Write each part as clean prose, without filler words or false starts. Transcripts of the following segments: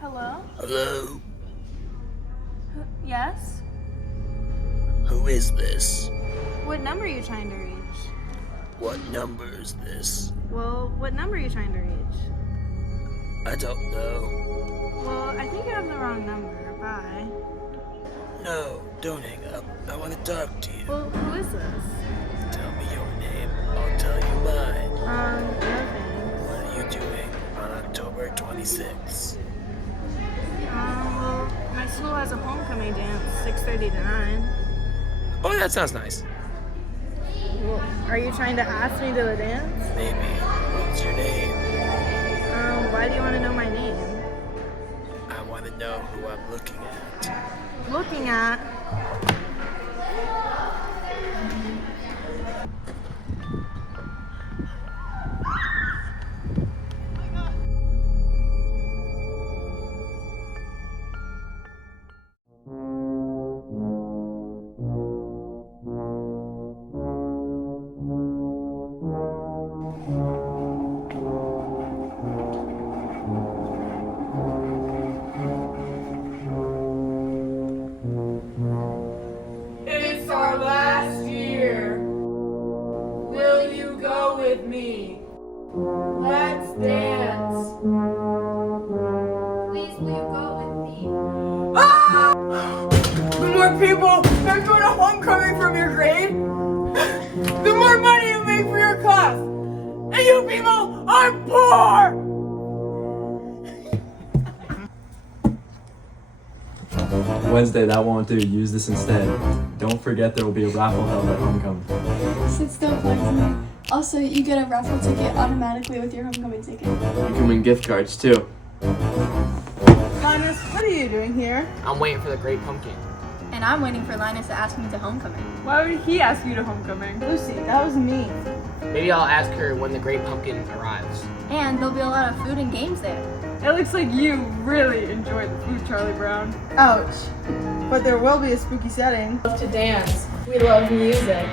Hello? Hello? Yes? Who is this? What number are you trying to reach? What number is this? Well, what number are you trying to reach? I don't know. Well, I think you have the wrong number. Bye. No, don't hang up. I want to talk to you. Well, who is this? Tell me your name. I'll tell you mine. No thanks. What are you doing on October 26th? Well, my school has a homecoming dance, 6:30 to 9. Oh, that sounds nice. Well, are you trying to ask me to the dance? Maybe. What's your name? Why do you want to know my name? I want to know who I'm looking at. Looking at? It's our last year. Will you go with me? Let's dance. Please, will you go with me? Ah! The more people that go to homecoming from your grade, the more money you make for your class. And you people are poor! Wednesday, that won't do. Use this instead. Don't forget there will be a raffle held at homecoming. Sit still, Flexi. Also, you get a raffle ticket automatically with your homecoming ticket. You can win gift cards too. Linus, what are you doing here? I'm waiting for the great pumpkin. And I'm waiting for Linus to ask me to homecoming. Why would he ask you to homecoming? Lucy, that was me. Maybe I'll ask her when the great pumpkin arrives. And there'll be a lot of food and games there. It looks like you really enjoy the food, Charlie Brown. Ouch. But there will be a spooky setting. We love to dance. We love music.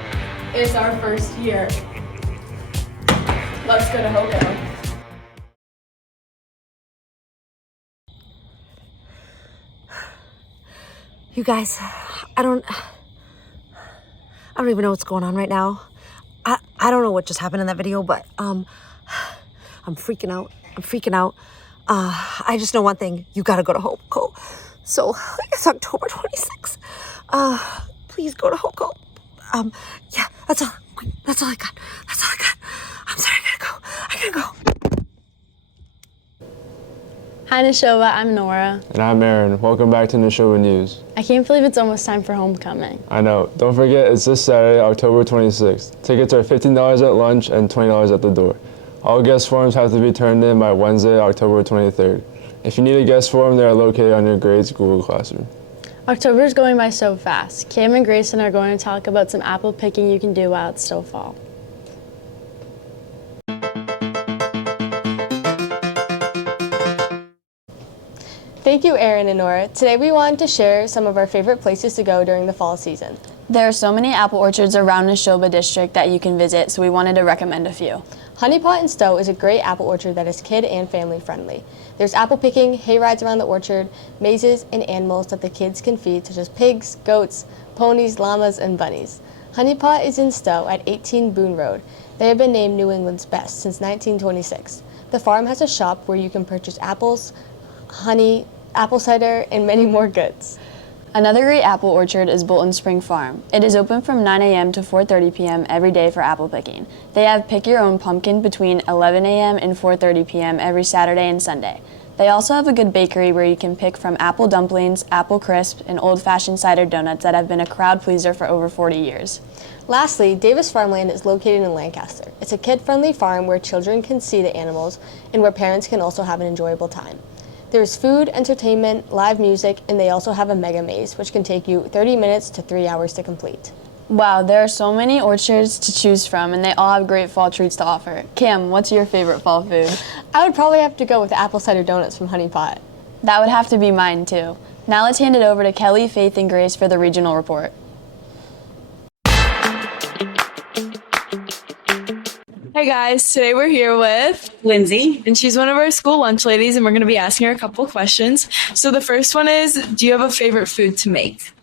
It's our first year. Let's go to Hogo. You guys, I don't even know what's going on right now. I don't know what just happened in that video, but I'm freaking out. I just know one thing. You gotta go to Hoco. So it's October 26th. Please go to Hoco. Yeah, that's all I got. I'm sorry, I gotta go. Hi Nashoba, I'm Nora. And I'm Aaron. Welcome back to Nashoba News. I can't believe it's almost time for homecoming. I know. Don't forget, it's this Saturday, October 26th. Tickets are $15 at lunch and $20 at the door. All guest forms have to be turned in by Wednesday, October 23rd. If you need a guest form, they are located on your grade's Google Classroom. October is going by so fast. Cam and Grayson are going to talk about some apple picking you can do while it's still fall. Thank you, Aaron and Nora. Today we wanted to share some of our favorite places to go during the fall season. There are so many apple orchards around Nashoba district that you can visit, so we wanted to recommend a few. Honey Pot in Stowe is a great apple orchard that is kid and family friendly. There's apple picking, hay rides around the orchard, mazes, and animals that the kids can feed, such as pigs, goats, ponies, llamas, and bunnies. Honey Pot is in Stowe at 18 Boone Road. They have been named New England's best since 1926. The farm has a shop where you can purchase apples, honey, apple cider, and many more goods. Another great apple orchard is Bolton Spring Farm. It is open from 9 a.m. to 4:30 p.m. every day for apple picking. They have pick your own pumpkin between 11 a.m. and 4:30 p.m. every Saturday and Sunday. They also have a good bakery where you can pick from apple dumplings, apple crisp, and old-fashioned cider donuts that have been a crowd pleaser for over 40 years. Lastly, Davis Farmland is located in Lancaster. It's a kid-friendly farm where children can see the animals and where parents can also have an enjoyable time. There's food, entertainment, live music, and they also have a mega maze, which can take you 30 minutes to 3 hours to complete. Wow, there are so many orchards to choose from, and they all have great fall treats to offer. Cam, what's your favorite fall food? I would probably have to go with apple cider donuts from Honey Pot. That would have to be mine, too. Now let's hand it over to Kelly, Faith, and Grace for the regional report. Hi guys, today we're here with Lindsay, and she's one of our school lunch ladies, and we're going to be asking her a couple questions. So the first one is, do you have a favorite food to make?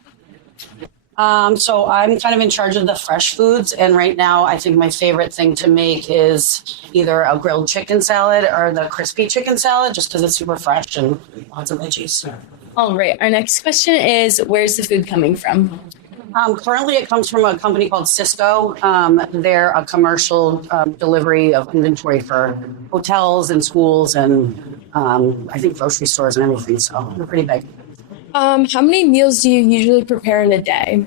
so I'm kind of in charge of the fresh foods, and right now I think my favorite thing to make is either a grilled chicken salad or the crispy chicken salad, just because it's super fresh and lots of veggies. All right, our next question is, where's the food coming from? Currently, it comes from a company called Cisco. They're a commercial delivery of inventory for hotels and schools and I think grocery stores and everything. So they're pretty big. How many meals do you usually prepare in a day?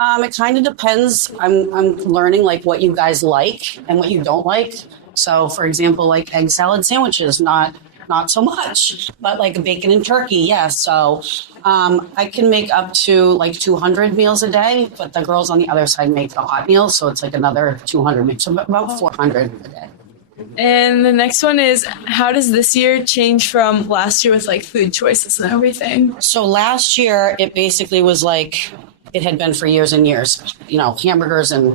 It kind of depends. I'm learning like what you guys like and what you don't like. So, for example, like egg salad sandwiches, not so much, but like bacon and turkey, yes. So I can make up to like 200 meals a day, but the girls on the other side make the hot meals, so it's like another 200 meals, so about 400 a day. And the next one is, how does this year change from last year with like food choices and everything? So last year, it basically was like it had been for years and years, you know, hamburgers and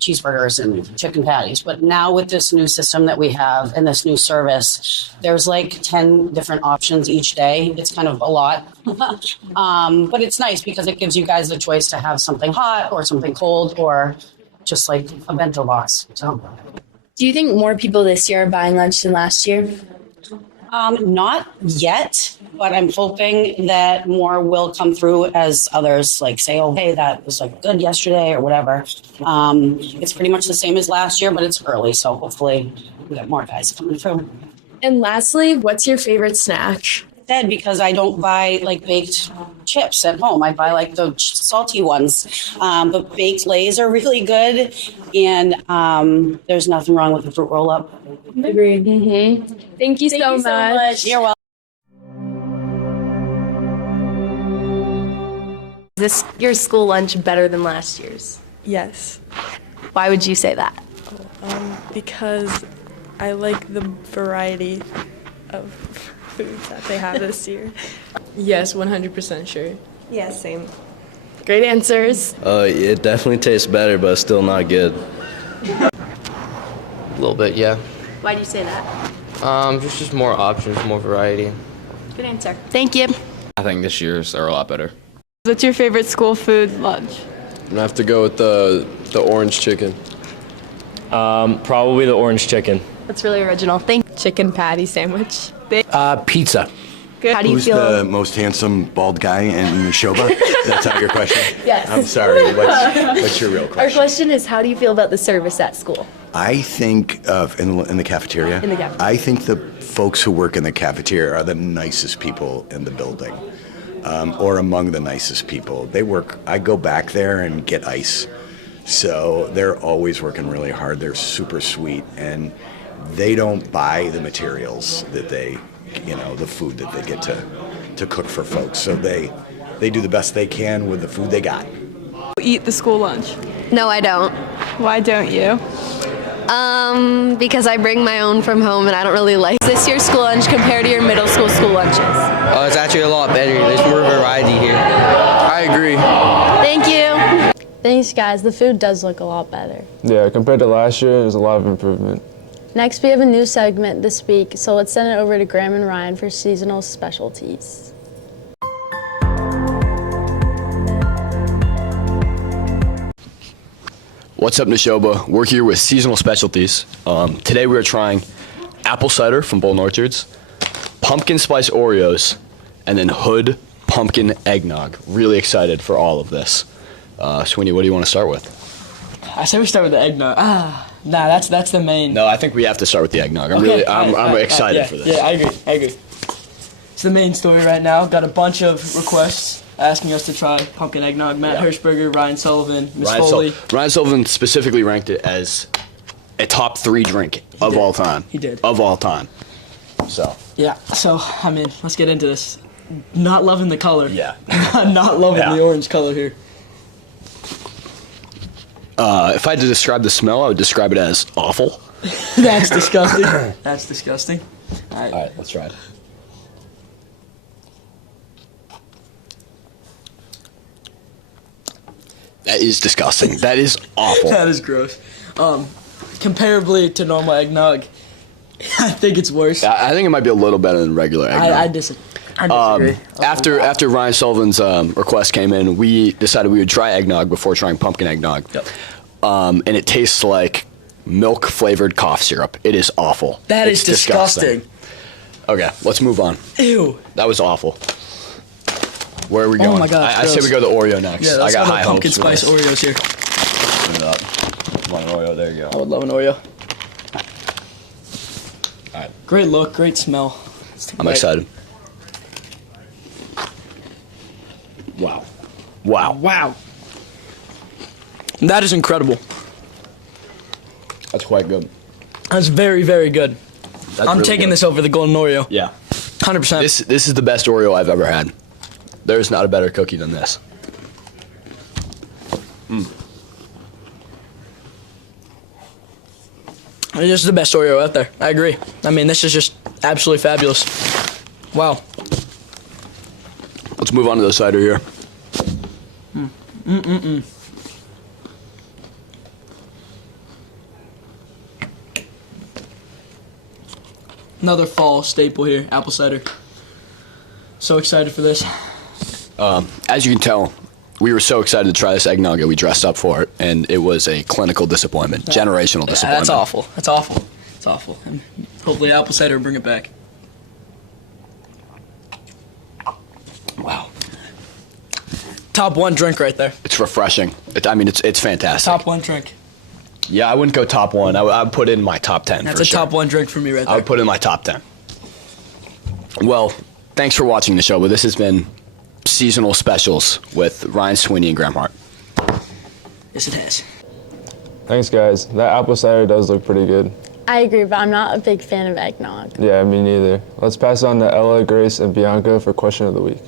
cheeseburgers and chicken patties. But now with this new system that we have and this new service, there's like 10 different options each day. It's kind of a lot. But it's nice because it gives you guys the choice to have something hot or something cold or just like a bento box. So, Do you think more people this year are buying lunch than last year? Not yet, but I'm hoping that more will come through as others like say, oh, hey, that was like good yesterday or whatever. It's pretty much the same as last year, but it's early. So hopefully we get more guys coming through. And lastly, what's your favorite snack? Instead, because I don't buy like baked chips at home. I buy like the salty ones. But baked Lays are really good. And there's nothing wrong with the fruit roll up. Agreed. Mm-hmm. Thank you so much. You're welcome. Is this your school lunch better than last year's? Yes. Why would you say that? Because I like the variety of foods that they have this year. Yes, 100% sure. Yeah, same. Great answers. It definitely tastes better, but still not good. A little bit, yeah. Why do you say that? Just more options, more variety. Good answer. Thank you. I think this year's are a lot better. What's your favorite school food lunch? I'm gonna have to go with the orange chicken. Probably the orange chicken. That's really original. Chicken patty sandwich. Pizza. Good. How do you Who's feel? the most handsome bald guy in Nashoba? That's not your question? Yes. I'm sorry. What's your real Our question? question is, how do you feel about the service at school? I think in the cafeteria. In the cafeteria. I think the folks who work in the cafeteria are the nicest people in the building, or among the nicest people. I go back there and get ice, so they're always working really hard. They're super sweet, and they don't buy the materials that the food that they get to cook for folks. So they do the best they can with the food they got. Eat the school lunch. No, I don't. Why don't you? Because I bring my own from home and I don't really like. Is this your school lunch compared to your middle school lunches? Oh, it's actually a lot better. There's more variety here. I agree. Thank you. Thanks, guys. The food does look a lot better. Yeah, compared to last year, there's a lot of improvement. Next, we have a new segment this week, so let's send it over to Graham and Ryan for seasonal specialties. What's up, Nashoba? We're here with seasonal specialties. Today we are trying apple cider from Bolton Orchards, pumpkin spice Oreos, and then Hood pumpkin eggnog. Really excited for all of this. Sweeney, what do you want to start with? I say we start with the eggnog. Nah, that's the main. No, I think we have to start with the eggnog. I'm excited for this. Yeah, I agree. It's the main story right now. Got a bunch of requests asking us to try pumpkin eggnog. Matt Hirschberger, Ryan Sullivan, Miss Foley. Ryan Sullivan specifically ranked it as a top 3 drink of all time. He did. Of all time. So. Yeah, so, I mean, let's get into this. Not loving the color. Yeah. Not loving the orange color here. If I had to describe the smell, I would describe it as awful. That's disgusting. That's disgusting. All right, let's try it. That is disgusting. That is awful. That is gross. Can comparably to normal eggnog, I think it's worse. I think it might be a little better than regular eggnog. I disagree. After Ryan Sullivan's request came in, we decided we would try eggnog before trying pumpkin eggnog. Yep. And it tastes like milk-flavored cough syrup. It is awful. It's disgusting. Okay, let's move on. Ew. That was awful. Where are we going? Oh my gosh, I say we go to Oreo next. Yeah, let's I got go high to pumpkin hopes for spice this. Oreos here. Put it up. Come on, Oreo. There you go. I would love an Oreo. All right. Great look, great smell. I'm excited. Wow. Wow. Wow. That is incredible. That's quite good. That's very, very good. I'm really taking good. this over the golden Oreo. Yeah. 100%. This is the best Oreo I've ever had. There's not a better cookie than this. This is the best Oreo out there. I agree. I mean, this is just absolutely fabulous. Wow. Let's move on to the cider here. Another fall staple here, apple cider. So excited for this. As you can tell, we were so excited to try this eggnog that we dressed up for it, and it was a clinical disappointment, generational disappointment. That's awful. That's awful. It's awful. And hopefully apple cider will bring it back. Wow. Top one drink right there. It's refreshing. It's fantastic. Top one drink. Yeah, I wouldn't go top one. I would put it in my top 10 That's for a sure. top one drink for me right I there. would put it in my top 10. Well, thanks for watching the show, but this has been Seasonal Specials with Ryan Sweeney and Graham Hart. Yes, it has. Thanks, guys. That apple cider does look pretty good. I agree, but I'm not a big fan of eggnog. Yeah, me neither. Let's pass on to Ella, Grace, and Bianca for question of the week.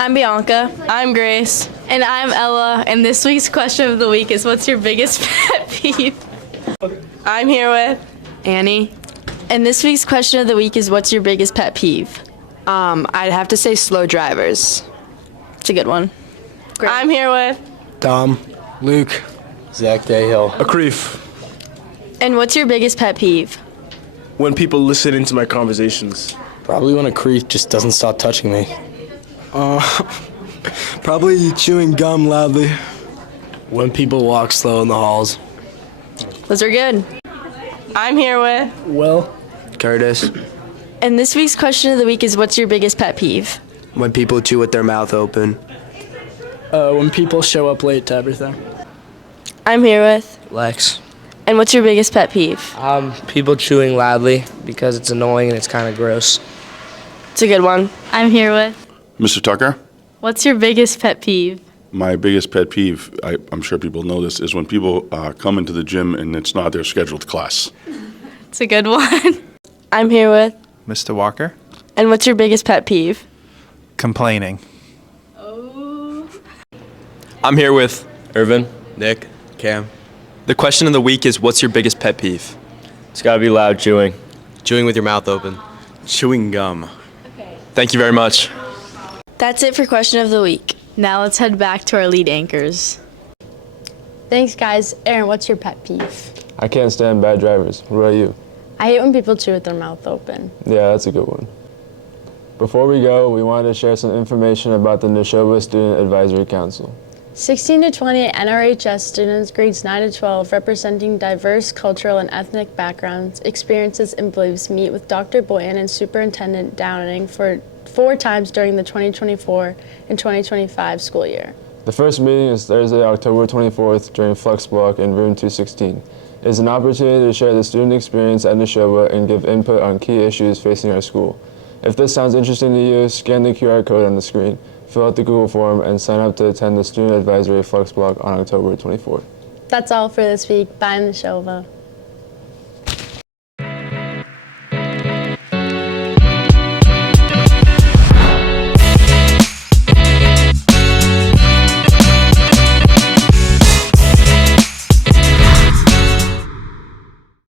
I'm Bianca. I'm Grace. And I'm Ella. And this week's question of the week is, what's your biggest pet peeve? I'm here with Annie. And this week's question of the week is, what's your biggest pet peeve? I'd have to say slow drivers. It's a good one. I'm here with Tom, Luke, Zach Dayhill. Akrif. And what's your biggest pet peeve? When people listen into my conversations. Probably when Akrif just doesn't stop touching me. Probably chewing gum loudly. When people walk slow in the halls. Those are good. I'm here with Will. Curtis. And this week's question of the week is, what's your biggest pet peeve? When people chew with their mouth open. When people show up late to everything. I'm here with Lex. And what's your biggest pet peeve? People chewing loudly because it's annoying and it's kind of gross. It's a good one. I'm here with Mr. Tucker, What's your biggest pet peeve? my biggest pet peeve, I'm sure people know this, is when people come into the gym and it's not their scheduled class. It's a good one. I'm here with Mr. Walker, And what's your biggest pet peeve? complaining. I'm here with Irvin, Nick, Cam. the question of the week is, what's your biggest pet peeve? It's gotta be loud chewing. Chewing with your mouth open. Chewing gum. Thank you very much. That's it for question of the week. Now let's head back to our lead anchors. Thanks, guys. Aaron, what's your pet peeve? I can't stand bad drivers. What about you? I hate when people chew with their mouth open. Yeah, that's a good one. Before we go, we wanted to share some information about the Nashoba Student Advisory Council. 16 to 20 NRHS students, grades 9 to 12, representing diverse cultural and ethnic backgrounds, experiences, and beliefs meet with Dr. Boyan and Superintendent Downing for 4 times during the 2024 and 2025 school year. The first meeting is Thursday, October 24th during Flex Block in room 216. It is an opportunity to share the student experience at Nashoba and give input on key issues facing our school. If this sounds interesting to you, scan the QR code on the screen, fill out the Google form, and sign up to attend the Student Advisory Flex Block on October 24th. That's all for this week. Bye, Nashoba.